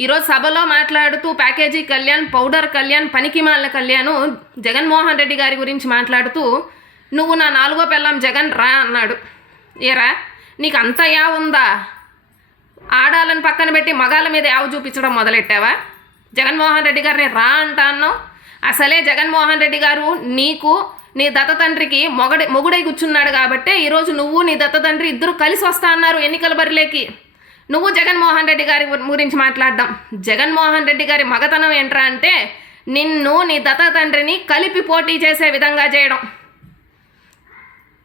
ఈరోజు సభలో మాట్లాడుతూ ప్యాకేజీ కళ్యాణ్ పౌడర్ కళ్యాణ్ పనికిమాల కళ్యాణ్ జగన్మోహన్ రెడ్డి గారి గురించి మాట్లాడుతూ నువ్వు నా నాలుగో పెళ్ళాం జగన్ రా అన్నాడు. ఏరా నీకు అంత యా ఉందా? ఆడాలని పక్కన పెట్టి మగాళ్ళ మీద యావ చూపించడం మొదలెట్టావా? జగన్మోహన్ రెడ్డి గారిని రా అంటా అన్నావు? అసలే జగన్మోహన్ రెడ్డి గారు నీకు నీ దత్త తండ్రికి మొగడి మొగుడై కూర్చున్నాడు కాబట్టే ఈరోజు నువ్వు నీ దత్త తండ్రి ఇద్దరు కలిసి వస్తా అన్నారు ఎన్నికల బరిలేకి. నువ్వు జగన్మోహన్ రెడ్డి గారి గురించి మాట్లాడదాం. జగన్మోహన్ రెడ్డి గారి మగతనం ఏంట్రా అంటే నిన్ను నీ దత్త తండ్రిని కలిపి పోటీ చేసే విధంగా చేయడం.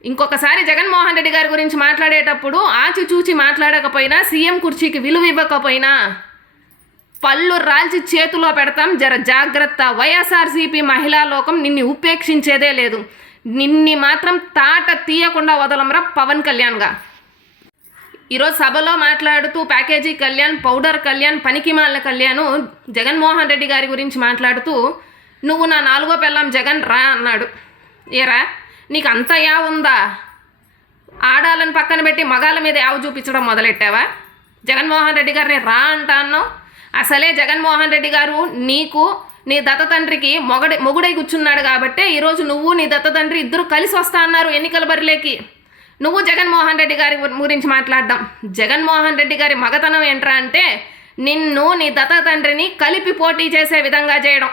ఇంకొకసారి జగన్మోహన్ రెడ్డి గారి గురించి మాట్లాడేటప్పుడు ఆచిచూచి మాట్లాడకపోయినా సీఎం కుర్చీకి విలువ ఇవ్వకపోయినా పళ్ళు రాల్చి చేతిలో పెడతాం. జర జాగ్రత్త. వైఎస్ఆర్సీపీ మహిళా లోకం నిన్ను ఉపేక్షించేదే లేదు. నిన్ని మాత్రం తాట తీయకుండా వదలంరా పవన్ కళ్యాణ్గా. ఈరోజు సభలో మాట్లాడుతూ ప్యాకేజీ కళ్యాణ్ పౌడర్ కళ్యాణ్ పనికిమాల కళ్యాణ్ జగన్మోహన్ రెడ్డి గారి గురించి మాట్లాడుతూ నువ్వు నా నాలుగో పెళ్ళాం జగన్ రా అన్నాడు. ఏరా నీకు అంత యా ఉందా? ఆడాలని పక్కన పెట్టి మగాళ్ళ మీద యావ చూపించడం మొదలెట్టావా? జగన్మోహన్ రెడ్డి గారిని రా అంటా అన్నావు? అసలే జగన్మోహన్ రెడ్డి గారు నీకు నీ దత్త తండ్రికి మొగడి మొగుడై కూర్చున్నాడు కాబట్టే ఈరోజు నువ్వు నీ దత్త తండ్రి ఇద్దరు కలిసి వస్తా అన్నారు ఎన్నికల బరిలేకి. నువ్వు జగన్మోహన్ రెడ్డి గారి గురించి మాట్లాడదాం. జగన్మోహన్ రెడ్డి గారి మగతనం ఏంట్రా అంటే నిన్ను నీ దత్త తండ్రిని కలిపి పోటీ చేసే విధంగా చేయడం.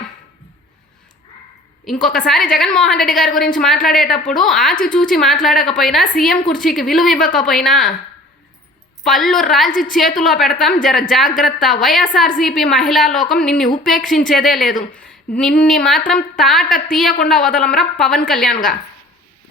ఇంకొకసారి జగన్మోహన్ రెడ్డి గారి గురించి మాట్లాడేటప్పుడు ఆచిచూచి మాట్లాడకపోయినా సీఎం కుర్చీకి విలువ ఇవ్వకపోయినా పళ్ళు రాల్చి చేతిలో పెడతాం. జర జాగ్రత్త. వైఎస్ఆర్సీపీ మహిళా లోకం నిన్ను ఉపేక్షించేదే లేదు. నిన్ని మాత్రం తాట తీయకుండా వదలంరా పవన్ కళ్యాణ్గా.